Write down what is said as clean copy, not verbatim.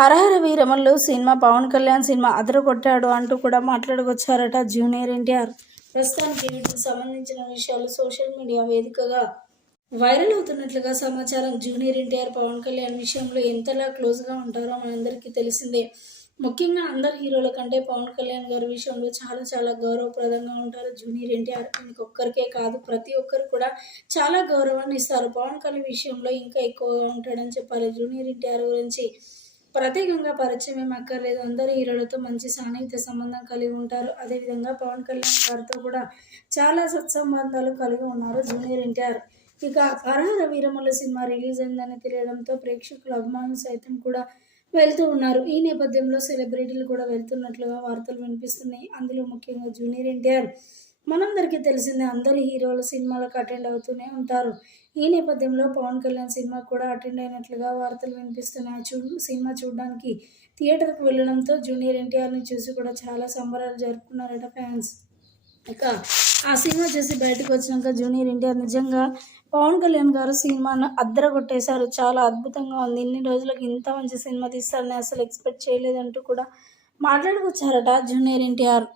హరహర Veeramallu cinema Pawan Kalyan cinema అదరగొట్టాడు అంటూ కూడా మాట్లాడుకొచ్చారట junior NTR. ప్రస్తుతానికి వీటికి సంబంధించిన విషయాలు సోషల్ మీడియా వేదికగా వైరల్ అవుతున్నట్లుగా సమాచారం. జూనియర్ ఎన్టీఆర్ పవన్ కళ్యాణ్ విషయంలో ఎంతలా క్లోజ్గా ఉంటారో మనందరికీ తెలిసిందే. ముఖ్యంగా అందరు హీరోల కంటే పవన్ కళ్యాణ్ గారి విషయంలో చాలా చాలా గౌరవప్రదంగా ఉంటారు జూనియర్ ఎన్టీఆర్. ఒక్కరికే కాదు, ప్రతి ఒక్కరు కూడా చాలా గౌరవాన్ని ఇస్తారు. పవన్ కళ్యాణ్ విషయంలో ఇంకా ఎక్కువగా ఉంటాడని చెప్పాలి. జూనియర్ ఎన్టీఆర్ గురించి ప్రత్యేకంగా పరిచయం ఏం అక్కర్లేదు. అందరు హీరోలతో మంచి సాన్నిహిత్య సంబంధం కలిగి ఉంటారు. అదేవిధంగా పవన్ కళ్యాణ్ గారితో కూడా చాలా సత్సంబంధాలు కలిగి ఉన్నారు జూనియర్ ఎన్టీఆర్. ఇక హరహర వీరమల్లు సినిమా రిలీజ్ అయిందని తెలియడంతో ప్రేక్షకుల అభిమానులు సైతం కూడా వెళ్తూ ఉన్నారు. ఈ నేపథ్యంలో సెలబ్రిటీలు కూడా వెళ్తున్నట్లుగా వార్తలు వినిపిస్తున్నాయి. అందులో ముఖ్యంగా జూనియర్ ఎన్టీఆర్ మనందరికీ తెలిసిందే, అందరి హీరోలు సినిమాలకు అటెండ్ అవుతూనే ఉంటారు. ఈ నేపథ్యంలో పవన్ కళ్యాణ్ సినిమా కూడా అటెండ్ అయినట్లుగా వార్తలు వినిపిస్తున్నాయి. సినిమా చూడడానికి థియేటర్కి వెళ్ళడంతో జూనియర్ ఎన్టీఆర్ని చూసి కూడా చాలా సంబరాలు జరుపుకున్నారట ఫ్యాన్స్. ఇక ఆ సినిమా చూసి బయటకు వచ్చినాక జూనియర్ ఎన్టీఆర్ నిజంగా పవన్ కళ్యాణ్ గారు సినిమాను అద్దరగొట్టేశారు, చాలా అద్భుతంగా ఉంది, ఇన్ని రోజులకు ఇంత మంచి సినిమా తీస్తారని అసలు ఎక్స్పెక్ట్ చేయలేదంటూ కూడా మాట్లాడుకొచ్చారట జూనియర్ ఎన్టీఆర్.